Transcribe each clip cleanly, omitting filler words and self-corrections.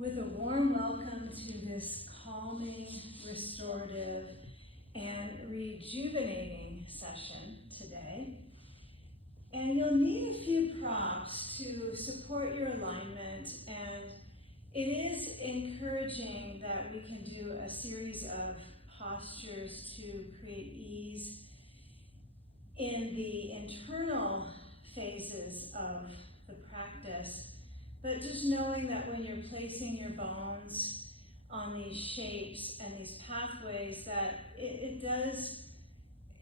with a warm welcome to this calming, restorative, and rejuvenating session today. And you'll need a few props to support your alignment, and it is encouraging that we can do a series of postures to create ease in the internal phases of the practice, but just knowing that when you're placing your bones on these shapes and these pathways, that it does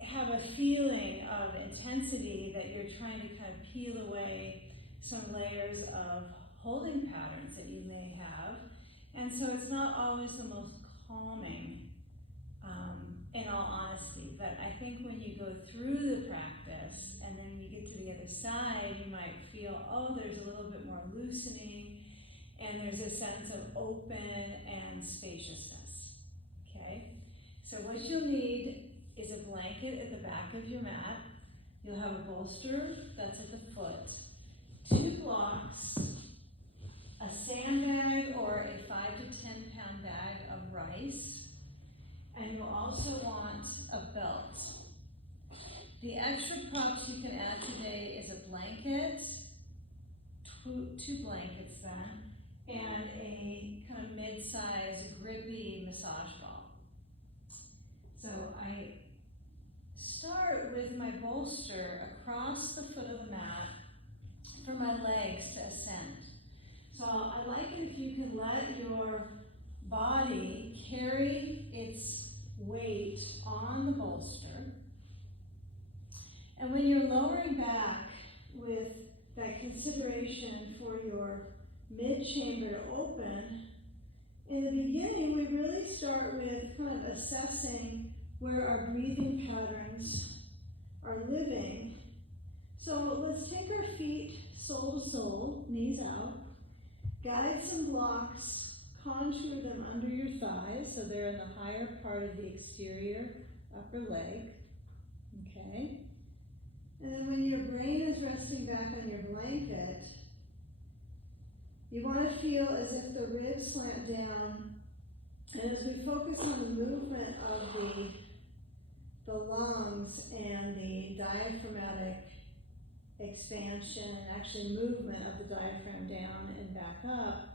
have a feeling of intensity, that you're trying to kind of peel away some layers of holding patterns that you may have. And so it's not always the most calming, in all honesty, but I think when you go through the practice and then you get to the other side, you might feel, oh, there's a little bit more loosening, and there's a sense of open and spaciousness, okay? So what you'll need is a blanket at the back of your mat. You'll have a bolster that's at the foot, 2 blocks, a sandbag or a 5 to 10 pound bag of rice, and you'll also want a belt. The extra props you can add today is a blanket, two blankets then, and a kind of mid-size grippy massage ball. So I start with my bolster across the foot of the mat for my legs to ascend. So I like it if you can let your body carry its weight on the bolster. And when you're lowering back with that consideration for your mid-chamber to open, in the beginning we really start with kind of assessing where our breathing patterns are living. So let's take our feet sole to sole, knees out, guide some blocks, contour them under your thighs so they're in the higher part of the exterior upper leg, okay? And then when your brain is resting back on your blanket, you want to feel as if the ribs slant down, and as we focus on the movement of the lungs and the diaphragmatic expansion and actually movement of the diaphragm down and back up,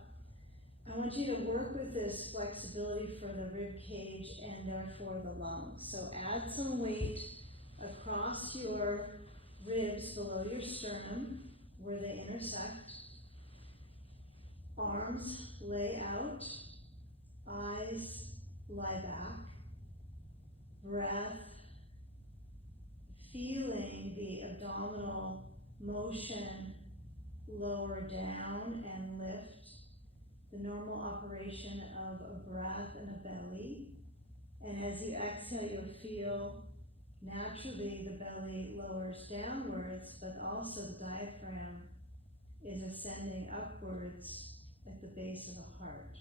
I want you to work with this flexibility for the rib cage and therefore the lungs. So add some weight across your ribs below your sternum where they intersect. Arms lay out, eyes lie back. Breath, feeling the abdominal motion lower down and lift. The normal operation of a breath and a belly. And as you exhale, you'll feel naturally the belly lowers downwards, but also the diaphragm is ascending upwards at the base of the heart.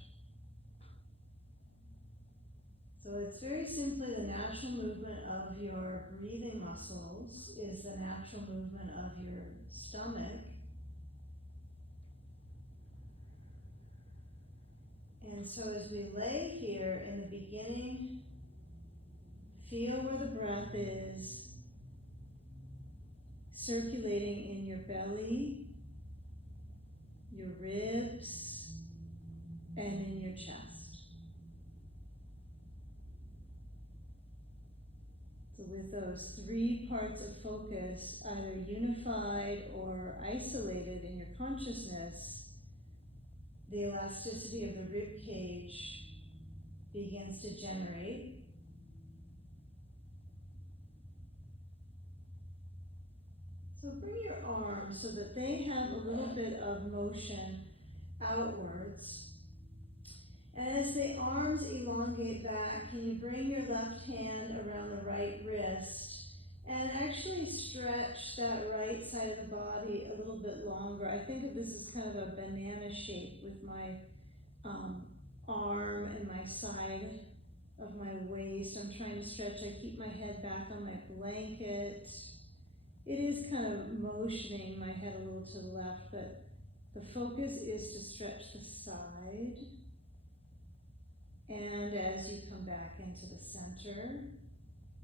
So it's very simply the natural movement of your breathing muscles is the natural movement of your stomach. And so as we lay here in the beginning, feel where the breath is circulating in your belly, your ribs, and in your chest. So with those 3 parts of focus, either unified or isolated in your consciousness, the elasticity of the rib cage begins to generate. So bring your arms so that they have a little bit of motion outwards. And as the arms elongate back, can you bring your left hand around the right wrist and actually stretch that right side of the body a little bit longer. I think of this as kind of a banana shape with my arm and my side of my waist. I'm trying to stretch. I keep my head back on my blanket. It is kind of motioning my head a little to the left, but The focus is to stretch the side. And as you come back into the center,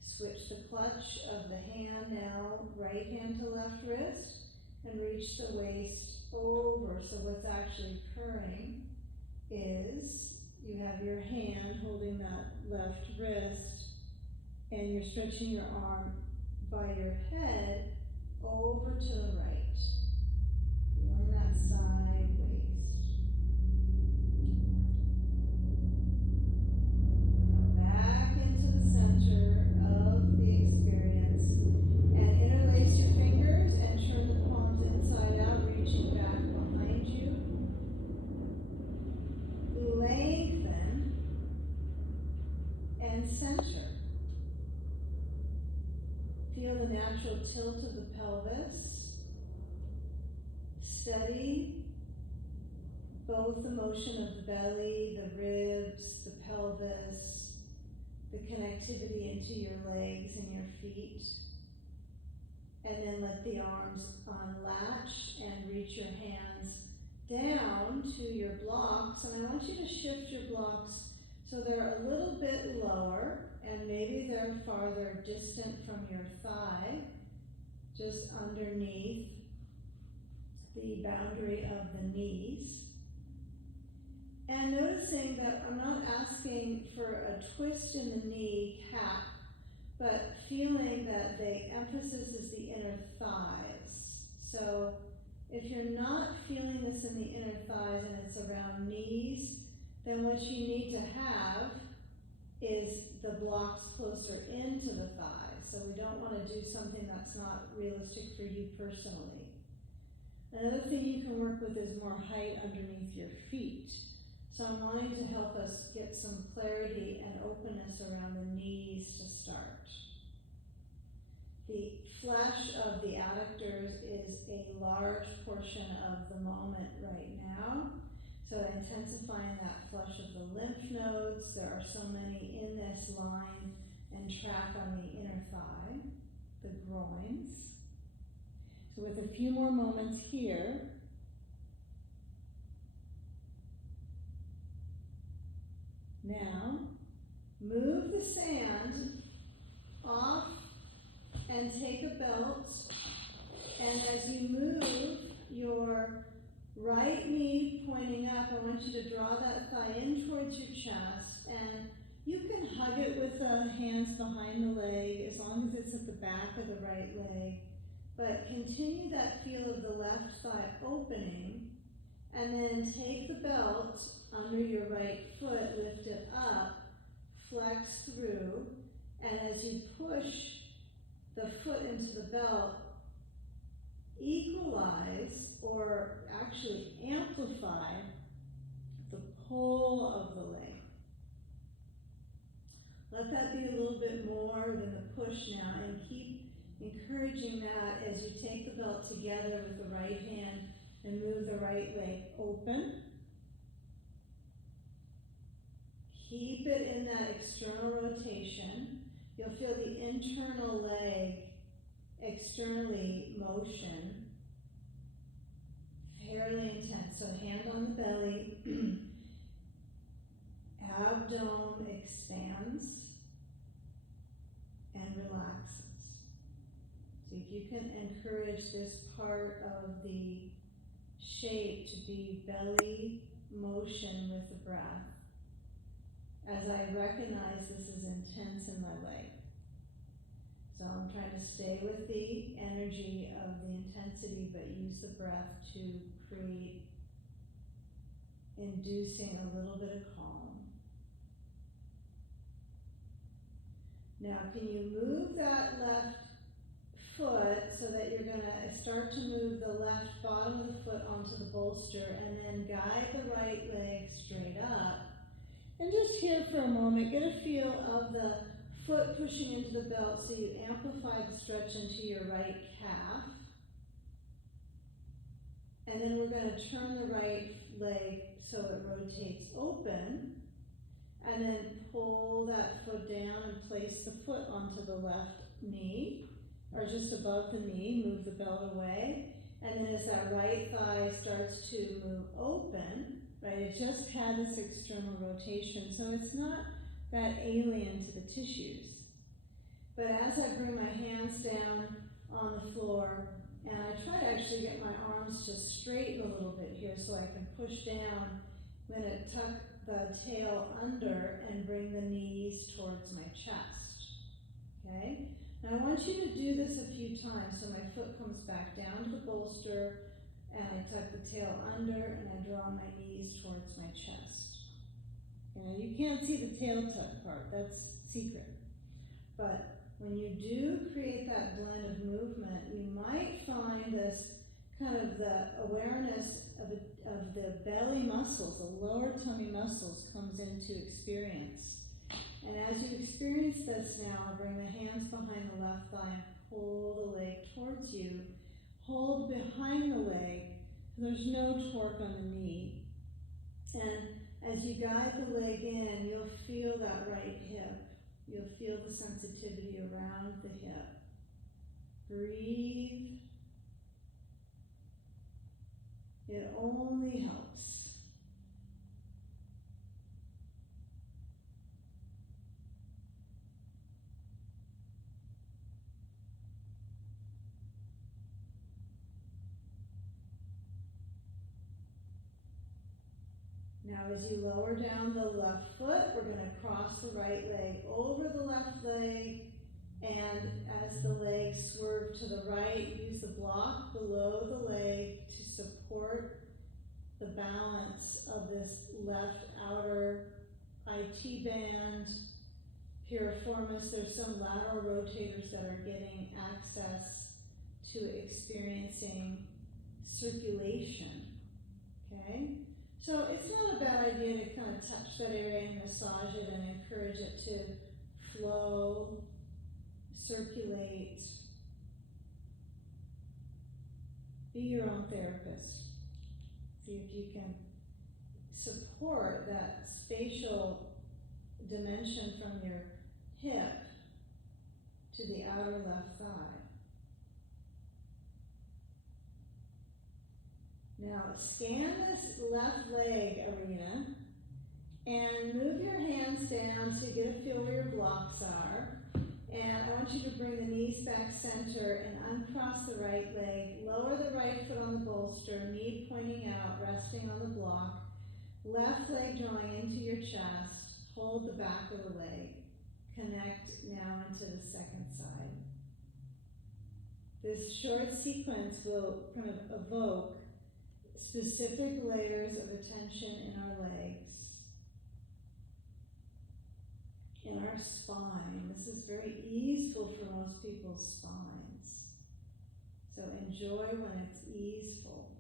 switch the clutch of the hand now, right hand to left wrist, and reach the waist over. So what's actually occurring is you have your hand holding that left wrist, and you're stretching your arm by your head over to the right. Feeling that side waist. Come back into the center of the experience and interlace your fingers and turn the palms inside out, reaching back behind you. Lengthen and center. Feel the natural tilt of the pelvis. Steady both the motion of the belly, the ribs, the pelvis, the connectivity into your legs and your feet. And then let the arms unlatch and reach your hands down to your blocks. And I want you to shift your blocks so they're a little bit lower, and maybe they're farther distant from your thigh, just underneath the boundary of the knees. And noticing that I'm not asking for a twist in the knee cap, but feeling that the emphasis is the inner thighs. So if you're not feeling this in the inner thighs and it's around knees, then what you need to have is the blocks closer into the thighs. So we don't want to do something that's not realistic for you personally. Another thing you can work with is more height underneath your feet. So I'm wanting to help us get some clarity and openness around the knees to start. The flesh of the adductors is a large portion of the moment right now. So intensifying that flush of the lymph nodes. There are so many in this line and track on the inner thigh, the groins. So with a few more moments here, now move the sand off and take a belt, and as you move your right knee pointing up, I want you to draw that thigh in towards your chest, and you can hug it with the hands behind the leg as long as it's at the back of the right leg. But continue that feel of the left thigh opening, and then take the belt under your right foot, lift it up, flex through, and as you push the foot into the belt, equalize or actually amplify the pull of the leg. Let that be a little bit more than the push now, and keep encouraging that as you take the belt together with the right hand and move the right leg open. Keep it in that external rotation. You'll feel the internal leg externally motion, fairly intense. So hand on the belly, abdomen expands and relaxes. So if you can encourage this part of the shape to be belly motion with the breath, as I recognize this is intense in my leg. So I'm trying to stay with the energy of the intensity, but use the breath to create, inducing a little bit of calm. Now, can you move that left foot so that you're going to start to move the left bottom of the foot onto the bolster, and then guide the right leg straight up. And just here for a moment, get a feel of the foot pushing into the belt so you amplify the stretch into your right calf. And then we're going to turn the right leg so it rotates open. And then pull that foot down and place the foot onto the left knee, or just above the knee, move the belt away. And then as that right thigh starts to move open, right, it just had this external rotation, so it's not that alien to the tissues. But as I bring my hands down on the floor, and I try to actually get my arms just straighten a little bit here so I can push down, I'm going to tuck the tail under and bring the knees towards my chest. Okay? Now I want you to do this a few times so my foot comes back down to the bolster and I tuck the tail under and I draw my knees towards my chest. Now you can't see the tail tuck part, that's secret. But when you do create that blend of movement, you might find this kind of the awareness of the belly muscles, the lower tummy muscles comes into experience. And as you experience this now, bring the hands behind the left thigh and pull the leg towards you. Hold behind the leg. There's no torque on the knee. And as you guide the leg in, you'll feel that right hip. You'll feel the sensitivity around the hip. Breathe. It only helps. Now as you lower down the left foot, we're going to cross the right leg over the left leg, and as the legs swerve to the right, use the block below the leg to support the balance of this left outer IT band. Piriformis, there's some lateral rotators that are getting access to experiencing circulation, okay? So it's not a bad idea to kind of touch that area and massage it and encourage it to flow, circulate. Be your own therapist. See if you can support that spatial dimension from your hip to the outer left thigh. Now scan this left leg arena and move your hands down to get a feel where your blocks are. And I want you to bring the knees back center and uncross the right leg. Lower the right foot on the bolster, knee pointing out, resting on the block. Left leg drawing into your chest. Hold the back of the leg. Connect now into the second side. This short sequence will kind of evoke specific layers of attention in our legs, in our spine. This is very easeful for most people's spines. So enjoy when it's easeful.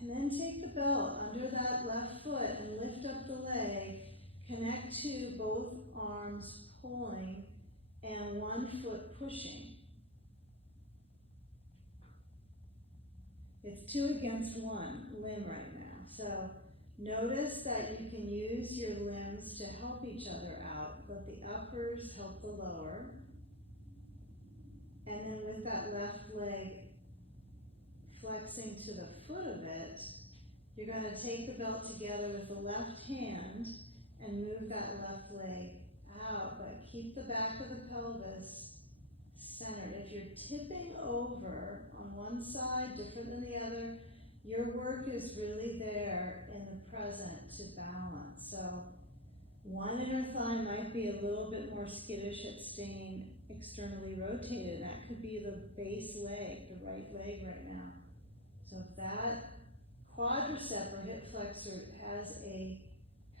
And then take the belt under that left foot and lift up the leg. Connect to both arms pulling and one foot pushing. It's 2 against 1 limb right now. So notice that you can use your limbs to help each other out. Let the uppers help the lower. And then with that left leg flexing to the foot of it, you're going to take the belt together with the left hand and move that left leg out, but keep the back of the pelvis centered. If you're tipping over on one side, different than the other, your work is really there in the present to balance. So one inner thigh might be a little bit more skittish at staying externally rotated. That could be the base leg, the right leg right now. So if that quadricep or hip flexor has a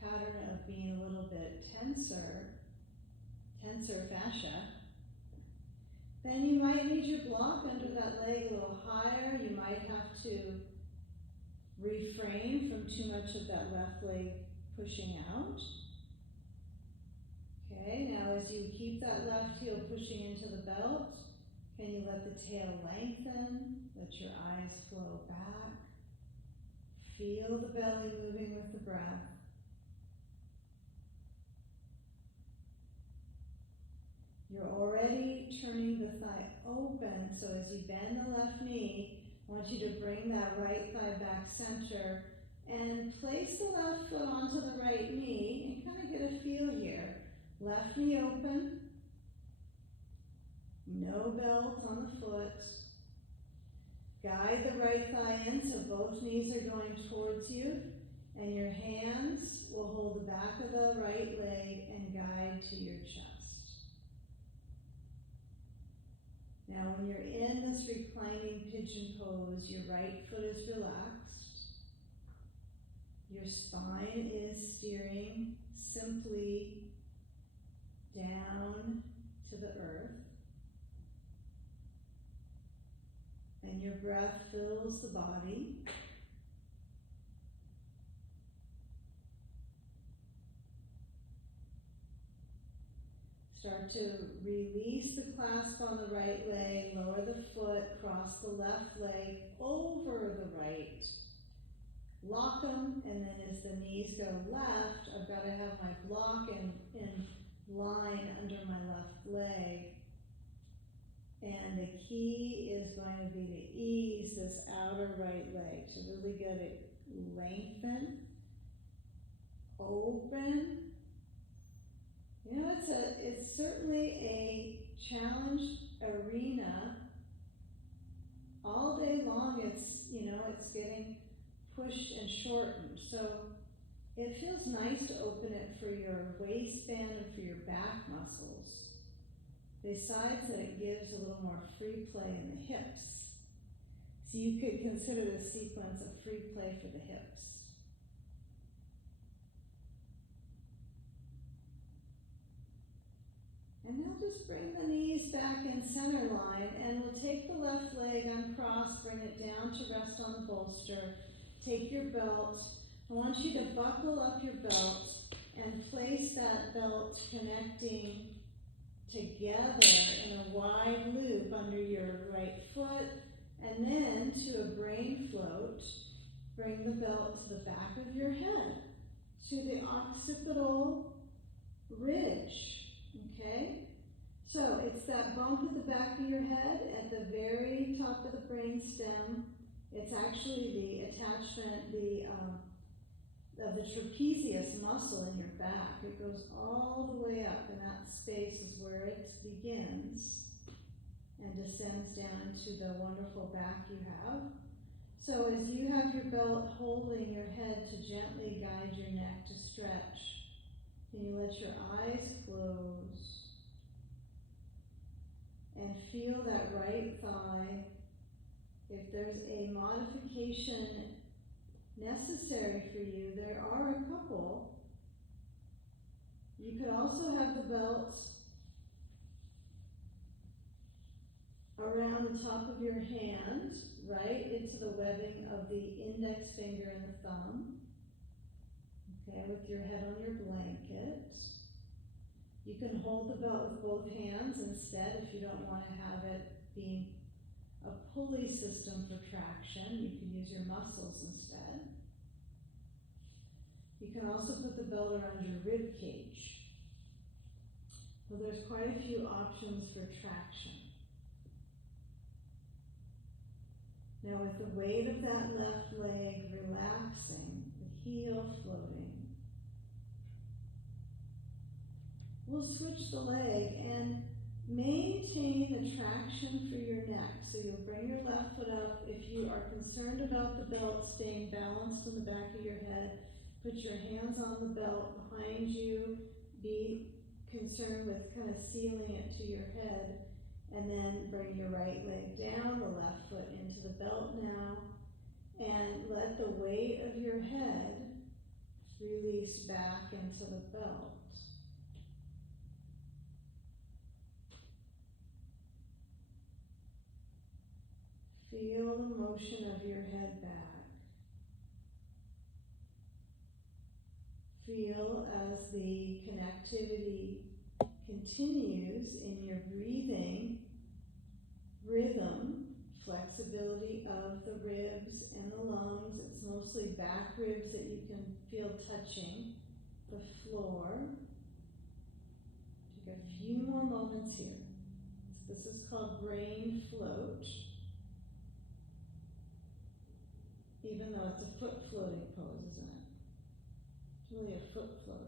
pattern of being a little bit tenser fascia, then you might need your block under that leg a little higher. You might have to refrain from too much of that left leg pushing out. Okay, now as you keep that left heel pushing into the belt, can you let the tail lengthen? Let your eyes flow back. Feel the belly moving with the breath. You're already turning the thigh open, so as you bend the left knee, I want you to bring that right thigh back center and place the left foot onto the right knee and kind of get a feel here. Left knee open, no belt on the foot. Guide the right thigh in so both knees are going towards you, and your hands will hold the back of the right leg and guide to your chest. Now when you're in this reclining pigeon pose, your right foot is relaxed. Your spine is steering simply down to the earth. And your breath fills the body. Start to release the clasp on the right leg, lower the foot, cross the left leg over the right. Lock them, and then as the knees go left, I've got to have my block in line under my left leg. And the key is going to be to ease this outer right leg. So really get it lengthen, open. You know, it's certainly a challenged arena. All day long it's getting pushed and shortened. So it feels nice to open it for your waistband and for your back muscles. Besides that, it gives a little more free play in the hips. So you could consider this sequence a free play for the hips. And now just bring the knees back in center line, and we'll take the left leg uncrossed, bring it down to rest on the bolster. Take your belt. I want you to buckle up your belt and place that belt connecting together in a wide loop under your right foot, and then to a brain float, bring the belt to the back of your head, to the occipital ridge, okay? So it's that bump at the back of your head at the very top of the brain stem. It's actually the attachment, of the trapezius muscle in your back. It goes all the way up, and that space is where it begins and descends down into the wonderful back you have. So as you have your belt holding your head to gently guide your neck to stretch, can you let your eyes close and feel that right thigh? If there's a modification necessary for you, there are a couple. You could also have the belt around the top of your hand, right into the webbing of the index finger and the thumb. Okay, with your head on your blanket. You can hold the belt with both hands instead if you don't want to have it being a pulley system for traction. You can use your muscles instead. You can also put the belt around your rib cage. Well, there's quite a few options for traction. Now with the weight of that left leg relaxing, the heel floating, we'll switch the leg and maintain the traction for your neck. So you'll bring your left foot up. If you are concerned about the belt staying balanced on the back of your head, put your hands on the belt behind you. Be concerned with kind of sealing it to your head. And then bring your right leg down, the left foot into the belt now. And let the weight of your head release back into the belt. Feel the motion of your head back. Feel as the connectivity continues in your breathing rhythm, flexibility of the ribs and the lungs. It's mostly back ribs that you can feel touching the floor. Take a few more moments here. This is called brain float, even though it's a foot floating pose, isn't it? It's really a foot floater.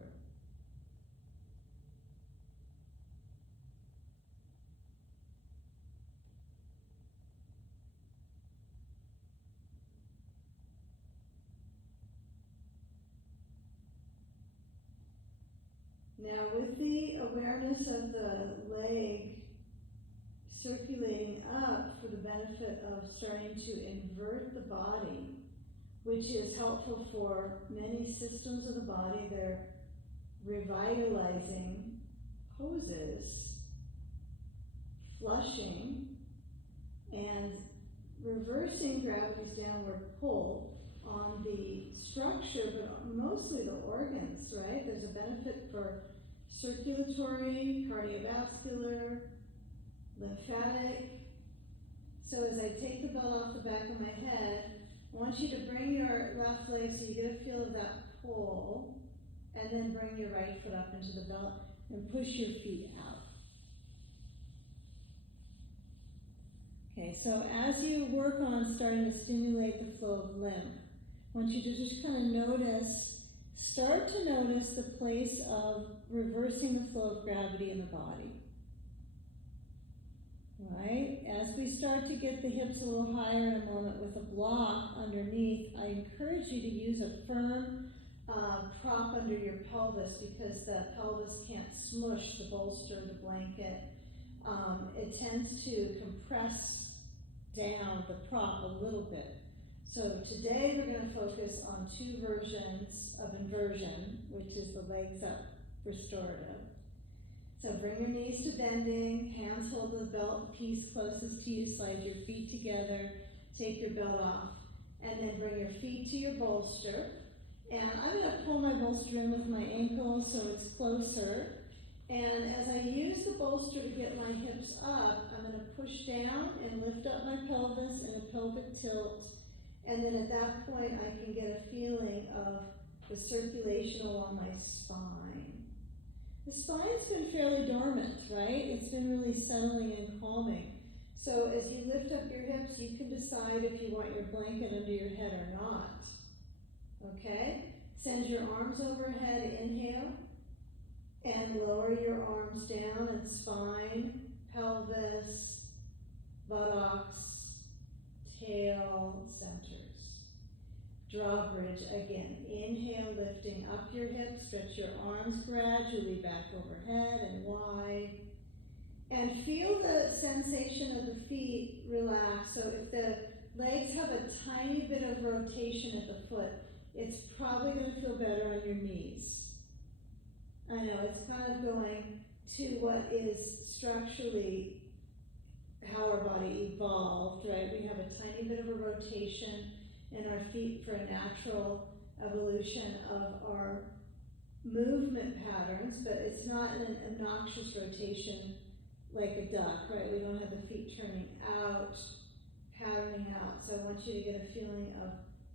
Now, with the awareness of the leg circulating up for the benefit of starting to invert the body, which is helpful for many systems of the body, they're revitalizing poses, flushing, and reversing gravity's downward pull on the structure, but mostly the organs, right? There's a benefit for circulatory, cardiovascular, lymphatic. So as I take the belt off the back of my head, I want you to bring your left leg so you get a feel of that pull, and then bring your right foot up into the belt and push your feet out. Okay, so as you work on starting to stimulate the flow of lymph, I want you to just kind of start to notice the place of reversing the flow of gravity in the body. Right? As we start to get the hips a little higher in a moment with a block underneath, I encourage you to use a firm prop under your pelvis, because the pelvis can't smush the bolster, the blanket. It tends to compress down the prop a little bit. So today we're going to focus on two versions of inversion, which is the legs up restorative. So bring your knees to bending, hands hold the belt piece closest to you, slide your feet together, take your belt off, and then bring your feet to your bolster. And I'm going to pull my bolster in with my ankles so it's closer. And as I use the bolster to get my hips up, I'm going to push down and lift up my pelvis in a pelvic tilt. And then at that point, I can get a feeling of the circulation along my spine. The spine's been fairly dormant, right? It's been really settling and calming. So as you lift up your hips, you can decide if you want your blanket under your head or not. Okay? Send your arms overhead, inhale, and lower your arms down, and spine, pelvis, buttocks, tail, centers. Drawbridge again. Inhale, lifting up your hips, stretch your arms gradually back overhead and wide. And feel the sensation of the feet relax. So if the legs have a tiny bit of rotation at the foot, it's probably going to feel better on your knees. I know, it's kind of going to what is structurally how our body evolved, right? We have a tiny bit of a rotation in our feet for a natural evolution of our movement patterns, but it's not an obnoxious rotation like a duck, right? We don't have the feet turning out, patterning out. So I want you to get a feeling of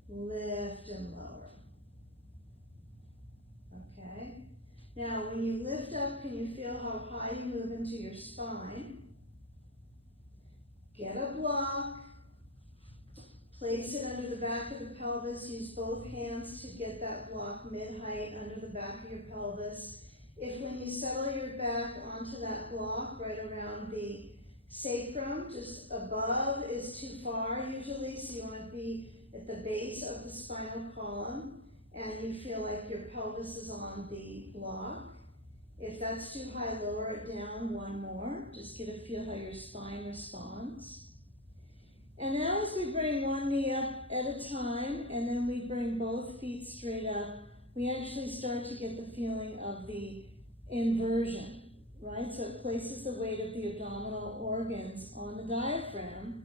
lift and lower. Okay? Now, when you lift up, can you feel how high you move into your spine? Get a block. Place it under the back of the pelvis. Use both hands to get that block mid-height under the back of your pelvis. If when you settle your back onto that block right around the sacrum, just above is too far usually, so you want to be at the base of the spinal column, and you feel like your pelvis is on the block. If that's too high, lower it down one more. Just get a feel how your spine responds. And now as we bring one knee up at a time, and then we bring both feet straight up, we actually start to get the feeling of the inversion, right? So it places the weight of the abdominal organs on the diaphragm.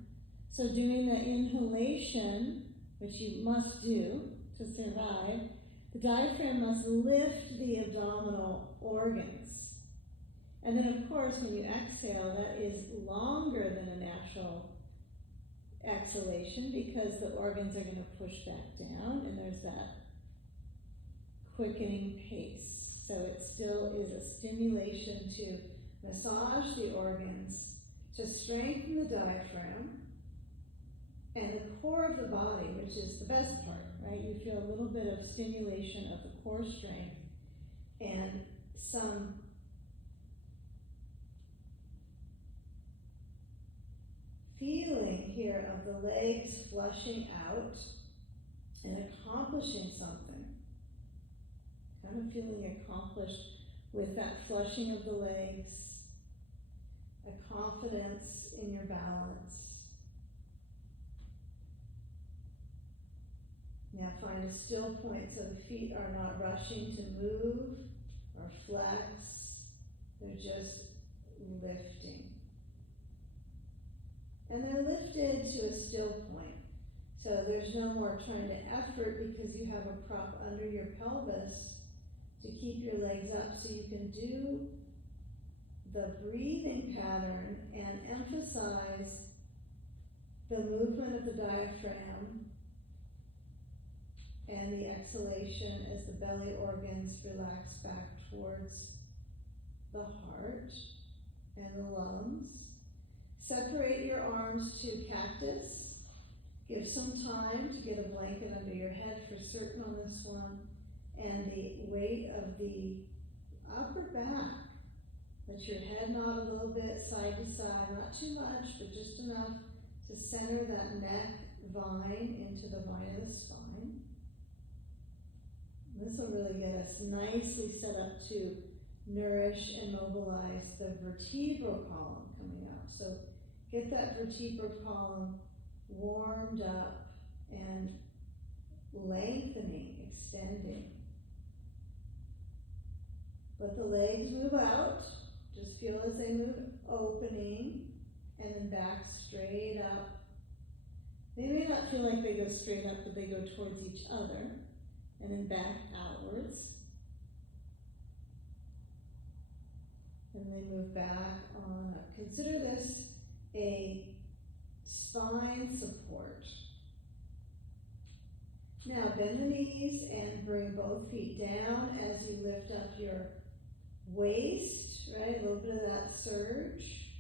So doing the inhalation, which you must do to survive, the diaphragm must lift the abdominal organs. And then of course when you exhale, that is longer than a natural exhalation because the organs are going to push back down, and there's that quickening pace. So it still is a stimulation to massage the organs to strengthen the diaphragm and the core of the body, which is the best part, right? You feel a little bit of stimulation of the core strength and some feeling here of the legs flushing out and accomplishing something. Kind of feeling accomplished with that flushing of the legs, a confidence in your balance. Now find a still point so the feet are not rushing to move or flex. They're just lifting. And they're lifted to a still point. So there's no more trying to effort because you have a prop under your pelvis to keep your legs up so you can do the breathing pattern and emphasize the movement of the diaphragm and the exhalation as the belly organs relax back towards the heart and the lungs. Separate your arms to cactus. Give some time to get a blanket under your head for certain on this one. And the weight of the upper back. Let your head nod a little bit side to side, not too much, but just enough to center that neck vine into the vine of the spine. This will really get us nicely set up to nourish and mobilize the vertebral column coming out. So get that vertebral column warmed up and lengthening, extending. Let the legs move out. Just feel as they move, opening, and then back straight up. They may not feel like they go straight up, but they go towards each other, and then back outwards. And they move back on up. Consider this a spine support. Now bend the knees and bring both feet down as you lift up your waist, right? A little bit of that surge.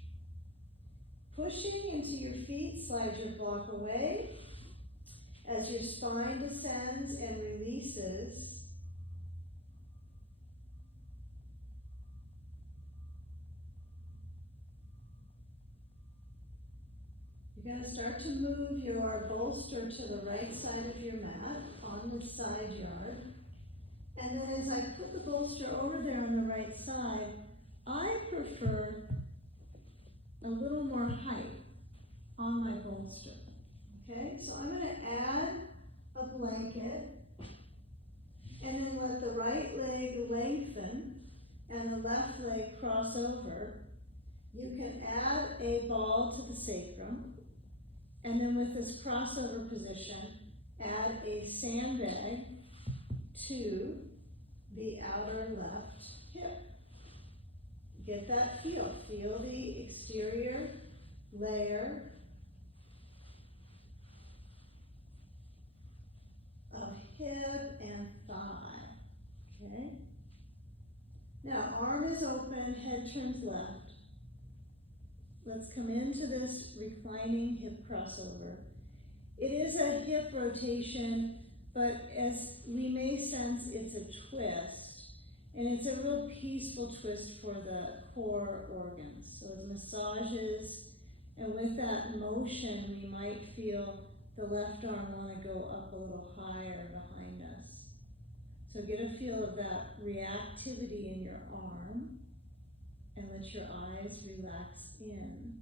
Pushing into your feet, slide your block away. As your spine descends and releases, you're going to start to move your bolster to the right side of your mat on the side yard. And then as I put the bolster over there on the right side, I prefer a little more height on my bolster. Okay, so I'm going to add a blanket and then let the right leg lengthen and the left leg cross over. You can add a ball to the sacrum, and then with this crossover position, add a sandbag to the outer left hip. Get that feel. Feel the exterior layer of hip and thigh. Okay? Now, arm is open, head turns left. Let's come into this reclining hip crossover. It is a hip rotation, but as we may sense, it's a twist. And it's a real peaceful twist for the core organs. So it massages, and with that motion, we might feel the left arm want to go up a little higher behind us. So get a feel of that reactivity in your arm, and let your eyes relax in.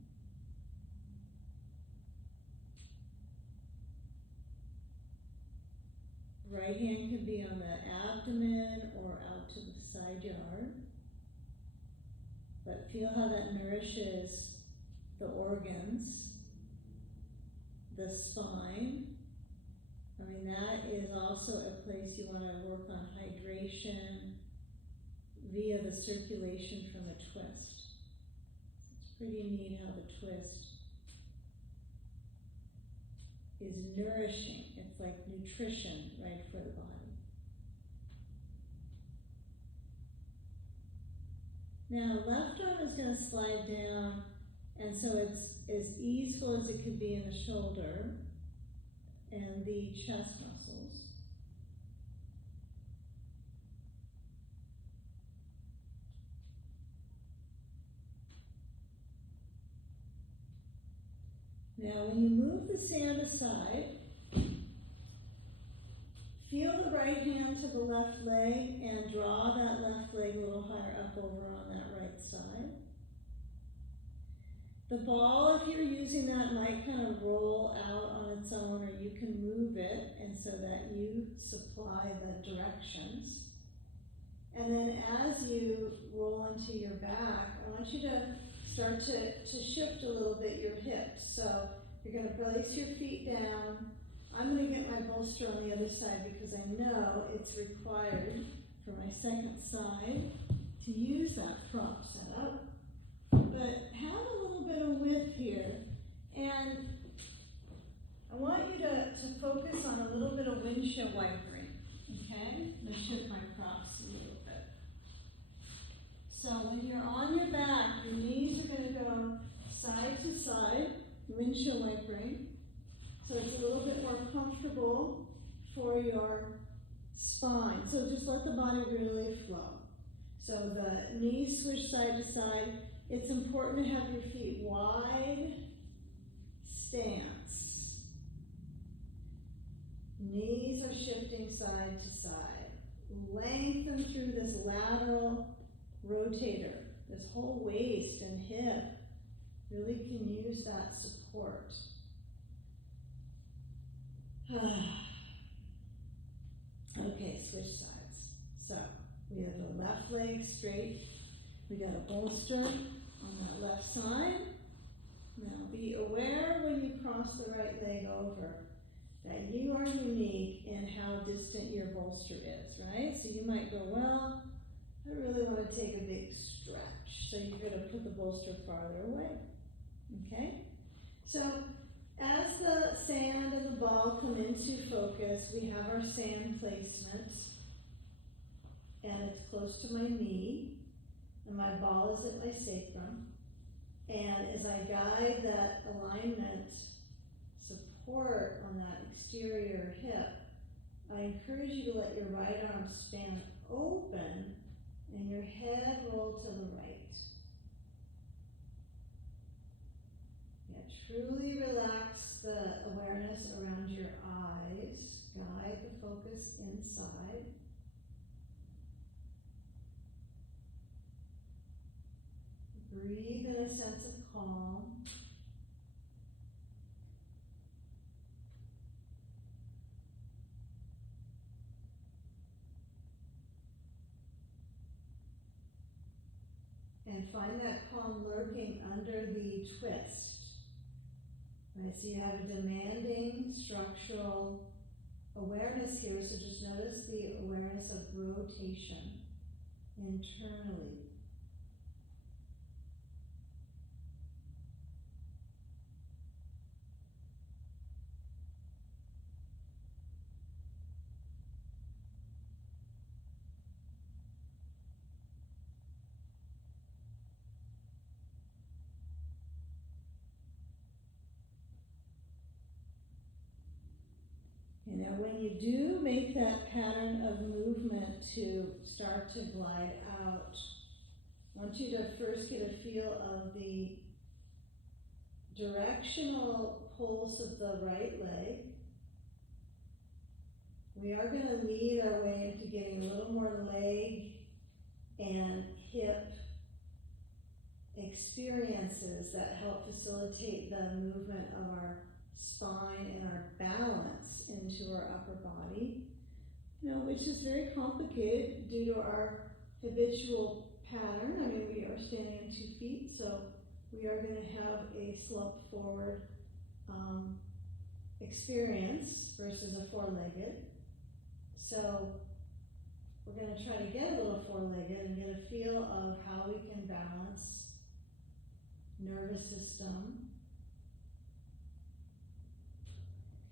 Right hand can be on the abdomen or out to the side yard. But feel how that nourishes the organs, the spine. I mean, that is also a place you want to work on hydration via the circulation from the twist. It's pretty neat how the twist is nourishing. It's like nutrition, right, for the body. Now, left arm is going to slide down And so it's as easeful as it could be in the shoulder and the chest muscles. Now, when you move the sand aside, feel the right hand to the left leg and draw that left leg a little higher up over on that right side. The ball, if you're using that, might kind of roll out on its own, or you can move it and so that you supply the directions. And then as you roll into your back, I want you to start to shift a little bit your hips. So you're going to place your feet down. I'm going to get my bolster on the other side because I know it's required for my second side to use that prop setup. But have a little bit of width here. And I want you to focus on a little bit of windshield wipering. Okay? I'm going to shift my props a little bit. So when you're on your back, your knees are going to go side to side, windshield wipering. So it's a little bit more comfortable for your spine. So just let the body really flow. So the knees switch side to side. It's important to have your feet wide stance. Knees are shifting side to side. Lengthen through this lateral rotator. This whole waist and hip really can use that support. Okay, switch sides. So we have the left leg straight. We got a bolster on that left side. Now be aware when you cross the right leg over that you are unique in how distant your bolster is, right? So you might go, well, I really want to take a big stretch. So you're going to put the bolster farther away. Okay? So as the sand and the ball come into focus, we have our sand placement. And it's close to my knee. And my ball is at my sacrum. And as I guide that alignment support on that exterior hip, I encourage you to let your right arm span open and your head roll to the right. Yeah, truly relax the awareness around your eyes. Guide the focus inside. Breathe in a sense of calm. And find that calm lurking under the twist. Right, so you have a demanding structural awareness here, so just notice the awareness of rotation internally. Now, when you do make that pattern of movement to start to glide out, I want you to first get a feel of the directional pulse of the right leg. We are going to lead our way into getting a little more leg and hip experiences that help facilitate the movement of our spine and our balance into our upper body, which is very complicated due to our habitual pattern. I mean, we are standing on 2 feet, so we are going to have a slump forward experience versus a four-legged. So we're going to try to get a little four-legged and get a feel of how we can balance nervous system.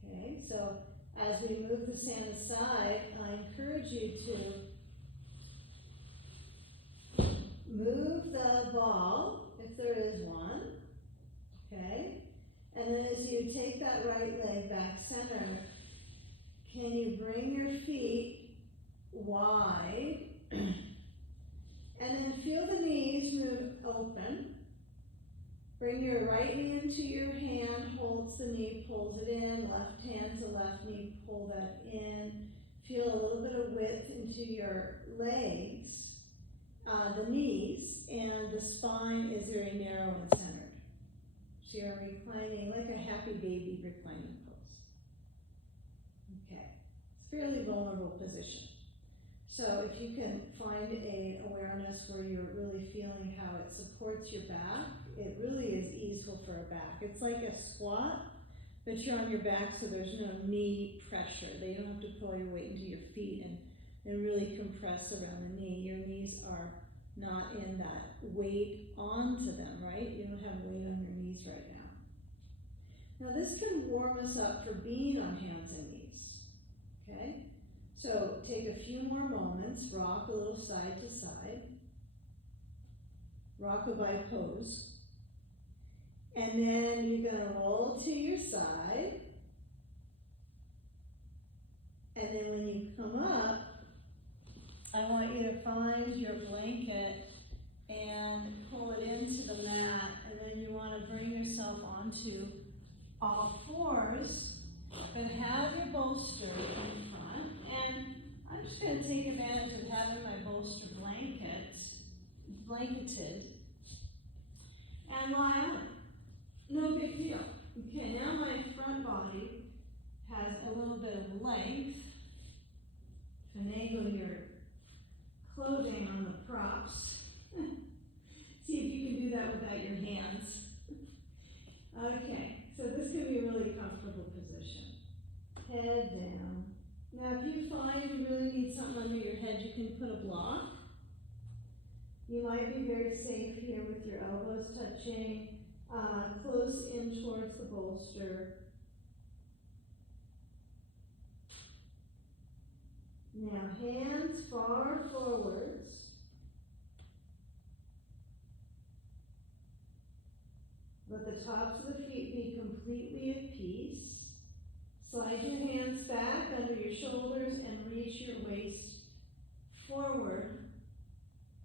Okay, so as we move the sand aside, I encourage you to move the ball, if there is one, okay? And then as you take that right leg back center, can you bring your feet wide? And then feel the knees move open. Bring your right knee into your hand, holds the knee, pulls it in. Left hand to left knee, pull that in. Feel a little bit of width into your legs, the knees, and the spine is very narrow and centered. So you're reclining like a happy baby reclining pose. Okay, it's a fairly vulnerable position. So if you can find an awareness where you're really feeling how it supports your back, it really is easeful for a back. It's like a squat, but you're on your back so there's no knee pressure. They don't have to pull your weight into your feet and really compress around the knee. Your knees are not in that weight onto them, right? You don't have weight on your knees right now. Now this can warm us up for being on hands and knees, okay? So take a few more moments, rock a little side to side, rockabye pose, and then you're going to roll to your side, and then when you come up, I want you to find your blanket and pull it into the mat, and then you want to bring yourself onto all fours, but have your bolster in front, and I'm just going to take advantage of having my bolster blanketed, and lie on it. No big deal. Okay, now my front body has a little bit of length. Finagle your clothing on the props. See if you can do that without your hands. Okay, so this can be a really comfortable position. Head down. Now if you find you really need something under your head, you can put a block. You might be very safe here with your elbows touching, close in towards the bolster. Now hands far forwards. Let the tops of the feet be completely at peace. Slide your hands back under your shoulders and reach your waist forward.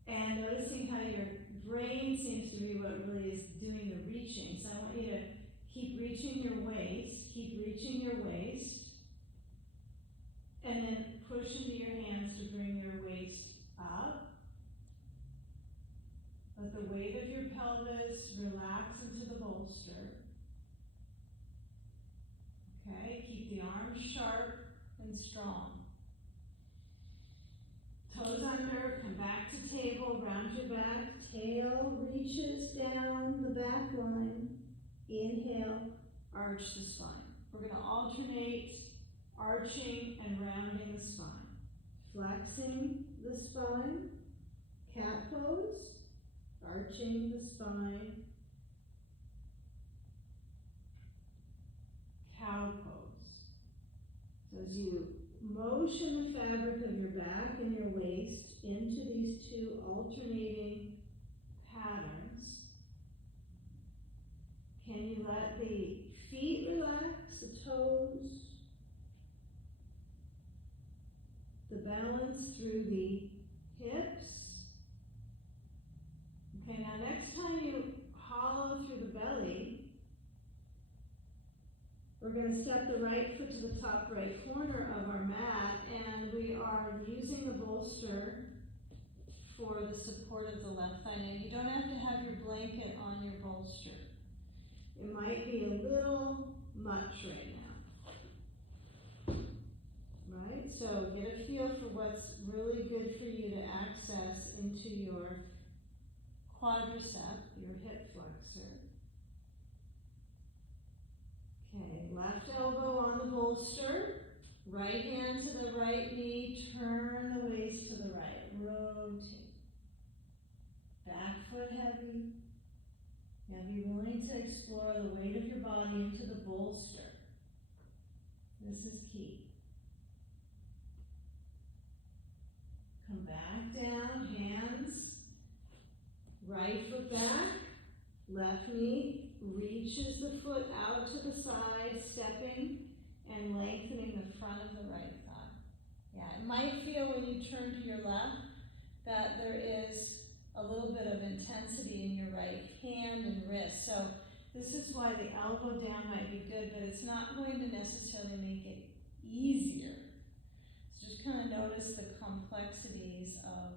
And noticing how your brain seems to be what really is doing the reaching. So I want you to keep reaching your waist, and then push into your hands to bring your waist up. Let the weight of your pelvis relax into the bolster. Okay, keep the arms sharp and strong. Toes under, come back to table, round your back, tail reaches down the back line. Inhale, arch the spine. We're going to alternate arching and rounding the spine. Flexing the spine, cat pose, arching the spine, cow pose. So as you motion the fabric of your back and your waist into these two alternating patterns, can you let the feet relax, the toes, the balance through the hips. Okay, now next time you hollow through the belly, we're going to step the right foot to the top right corner of our mat, and we are using the bolster for the support of the left thigh. Now you don't have to have your blanket on your bolster. It might be a little much right now. Right? So get a feel for what's really good for you to access into your quadricep, your hip flexor. Okay, left elbow on the bolster, right hand to the right knee, turn the waist to the right, rotate. Back foot heavy. Now be willing to explore the weight of your body into the bolster. This is key. Come back down, hands, right foot back, left knee, reach reaches the foot out to the side, stepping and lengthening the front of the right thigh. Yeah, it might feel when you turn to your left that there is a little bit of intensity in your right hand and wrist. So this is why the elbow down might be good, but it's not going to necessarily make it easier. So just kind of notice the complexities of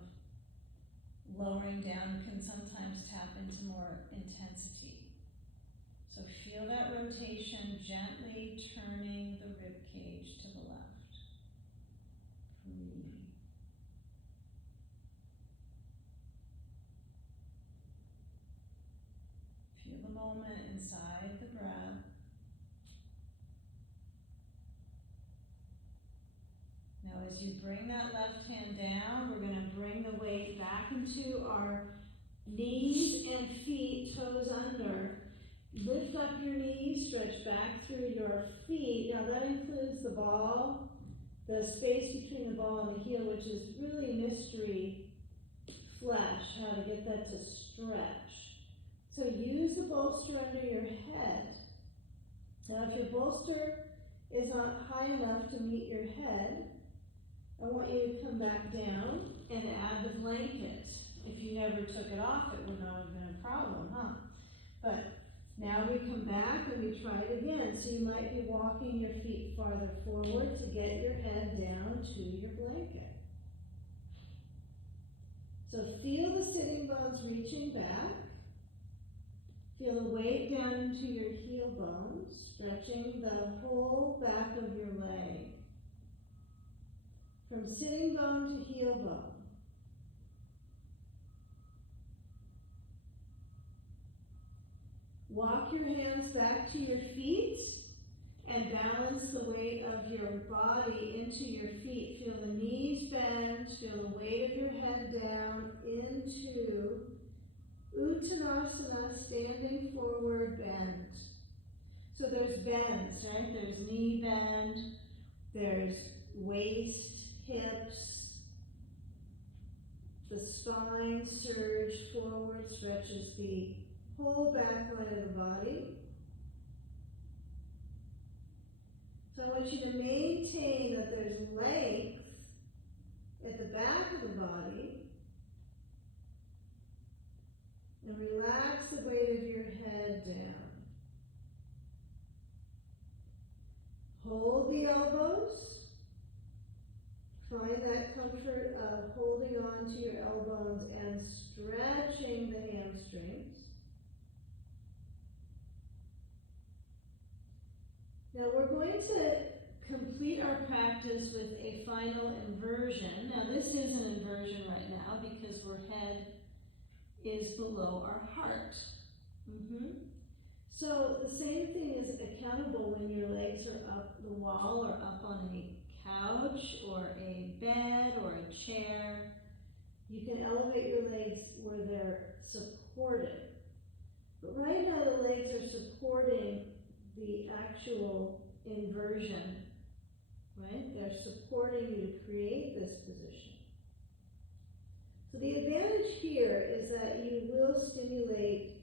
lowering down can sometimes tap into more intensity. So feel that rotation, gently turning the rib cage to the left. Breathing. Feel the moment inside the breath. Now as you bring that left hand down, we're going to bring the weight back into our knees and feet, toes under. Lift up your knees, stretch back through your feet. Now that includes the ball, the space between the ball and the heel, which is really mystery flesh, how to get that to stretch. So use the bolster under your head. Now if your bolster is not high enough to meet your head, I want you to come back down and add the blanket. If you never took it off, it would not have been a problem, huh? But now we come back and we try it again. So you might be walking your feet farther forward to get your head down to your blanket. So feel the sitting bones reaching back. Feel the weight down into your heel bones, stretching the whole back of your leg. From sitting bone to heel bone. Walk your hands back to your feet and balance the weight of your body into your feet. Feel the knees bend, feel the weight of your head down into Uttanasana, standing forward bend. So there's bends, right? There's knee bend, there's waist, hips, the spine surge forward, stretches the whole back line of the body. So I want you to maintain that there's length at the back of the body and relax the weight of your head down. Hold the elbows. Find that comfort of holding on to your elbows and stretching the hamstrings. Now we're going to complete our practice with a final inversion. Now this is an inversion right now because our head is below our heart. So the same thing is accountable when your legs are up the wall or up on a couch or a bed or a chair. You can elevate your legs where they're supported. But right now the legs are supporting the actual inversion, right? They're supporting you to create this position. So the advantage here is that you will stimulate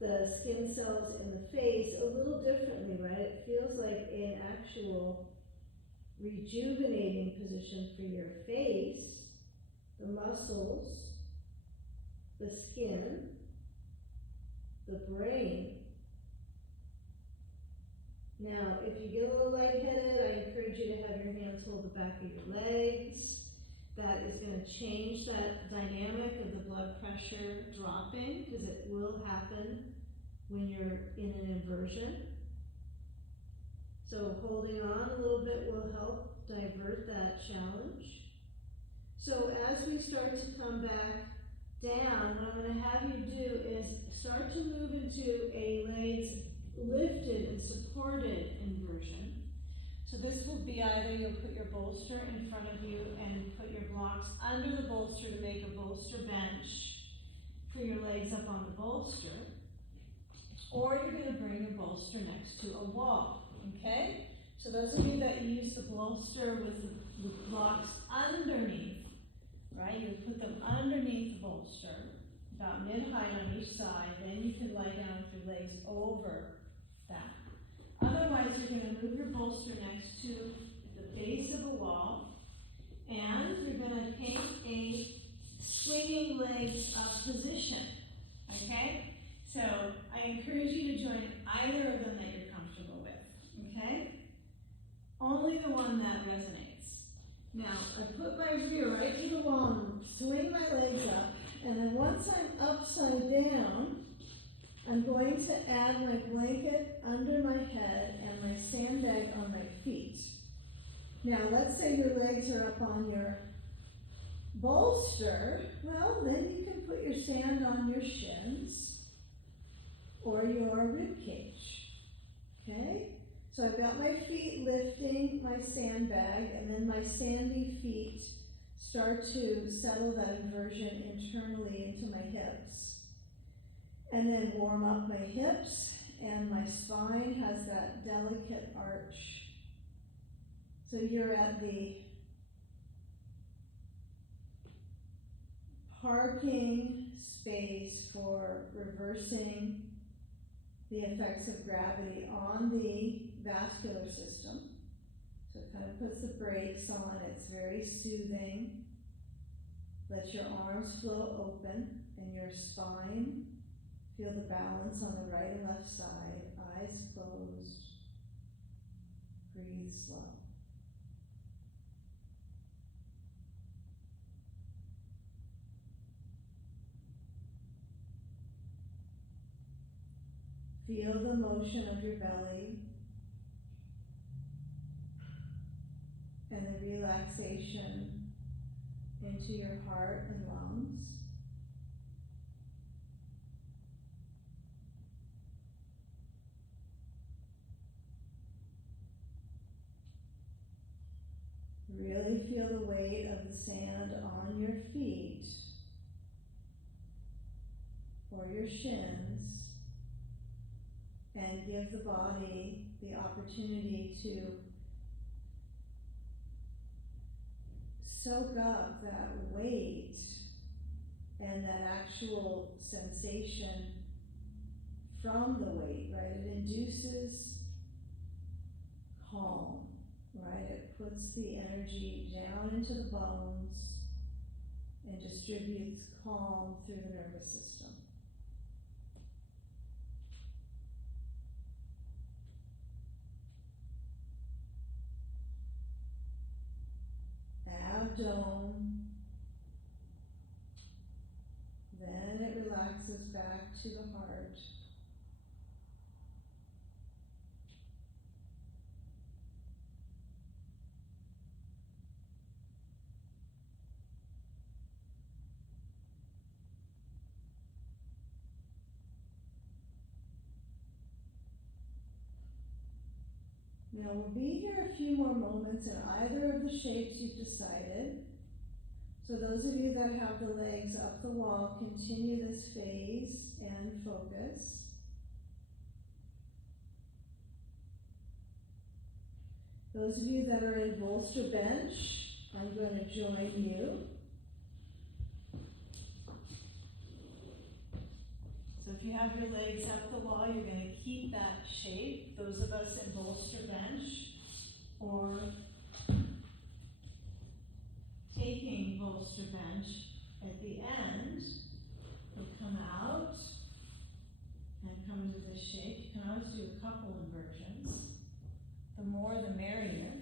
the skin cells in the face a little differently, right? It feels like an actual rejuvenating position for your face, the muscles, the skin, the brain. Now, if you get a little lightheaded, I encourage you to have your hands hold the back of your legs. That is going to change that dynamic of the blood pressure dropping, because it will happen when you're in an inversion. So holding on a little bit will help divert that challenge. So as we start to come back down, what I'm going to have you do is start to move into a legs lifted and supported inversion. So this will be either you'll put your bolster in front of you and put your blocks under the bolster to make a bolster bench for your legs up on the bolster, or you're going to bring your bolster next to a wall, okay? So those of you that use the bolster with the blocks underneath, right, you put them underneath the bolster. about mid-height on each side. Then you can lie down with your legs over that. Otherwise, you're going to move your bolster next to the base of a wall, and you're going to take a swinging legs up position. Okay? So I encourage you to join either of them that you're comfortable with. Okay? Only the one that resonates. Now, I put my rear right to the wall and swing my legs up, and then once I'm upside down, I'm going to add my blanket under my head and my sandbag on my feet. Now, let's say your legs are up on your bolster. Well, then you can put your sand on your shins or your rib cage. Okay? So I've got my feet lifting my sandbag, and then my sandy feet start to settle that inversion internally into my hips. And then warm up my hips, and my spine has that delicate arch. So you're at the parking space for reversing the effects of gravity on the vascular system. So it kind of puts the brakes on. It's very soothing. Let your arms flow open and your spine. Feel the balance on the right and left side. Eyes closed. Breathe slow. Feel the motion of your belly and the relaxation into your heart and lungs. Really feel the weight of the sand on your feet or your shins, and give the body the opportunity to soak up that weight and that actual sensation from the weight, right? It induces calm, right? It puts the energy down into the bones and distributes calm through the nervous system. Abdomen, then it relaxes back to the heart. Now we'll be here a few more moments in either of the shapes you've decided. So those of you that have the legs up the wall, continue this phase and focus. Those of you that are in bolster bench, I'm going to join you. So if you have your legs up the wall, you're going to keep that shape. Those of us in bolster bench or taking bolster bench at the end, you'll come out and come to this shape. You can always do a couple inversions. The more the merrier.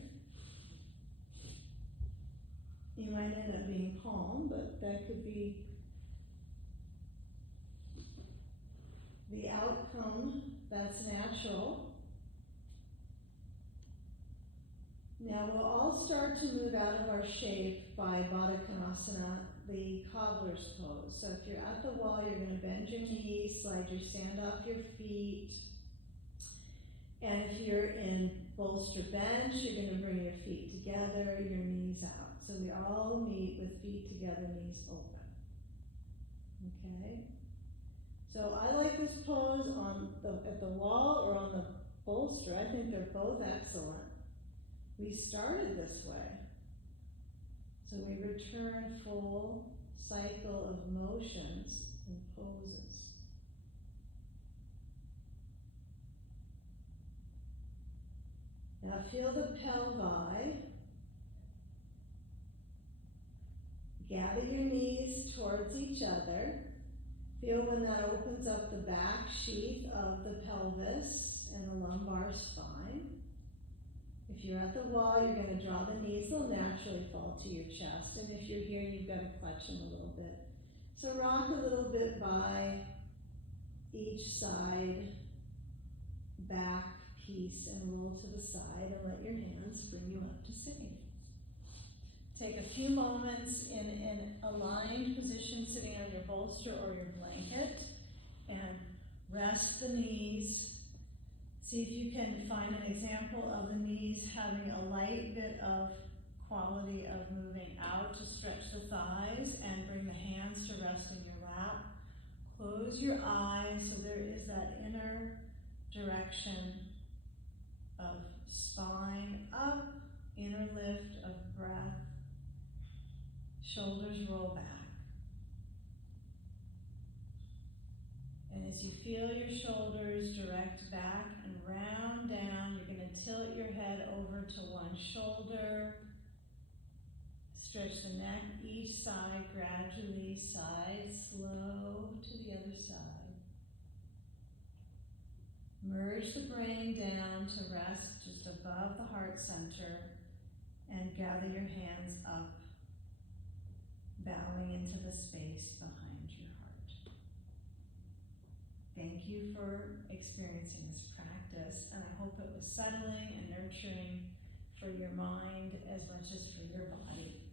You might end up being calm, but that could be the outcome that's natural. Now we'll all start to move out of our shape by Baddha Konasana, the cobbler's pose. So if you're at the wall, you're going to bend your knees, slide your sand off your feet. And if you're in bolster bench, you're going to bring your feet together, your knees out. So we all meet with feet together, knees open. Okay? So I like this pose at the wall or on the bolster. I think they're both excellent. We started this way. So we return full cycle of motions and poses. Now feel the pelvi. Gather your knees towards each other. Feel when that opens up the back sheath of the pelvis and the lumbar spine. If you're at the wall, you're going to draw the knees. They'll naturally fall to your chest. And if you're here, you've got to clutch them a little bit. So rock a little bit by each side, back piece, and roll to the side, and let your hands bring you up to sitting. Take a few moments in an aligned position, sitting on your bolster or your blanket, and rest the knees. See if you can find an example of the knees having a light bit of quality of moving out to stretch the thighs, and bring the hands to rest in your lap. Close your eyes so there is that inner direction of spine up, inner lift of breath. Shoulders roll back. And as you feel your shoulders direct back and round down, you're going to tilt your head over to one shoulder. Stretch the neck each side, gradually side, slow to the other side. Merge the brain down to rest just above the heart center, and gather your hands up, bowing into the space behind your heart. Thank you for experiencing this practice, and I hope it was settling and nurturing for your mind as much as for your body.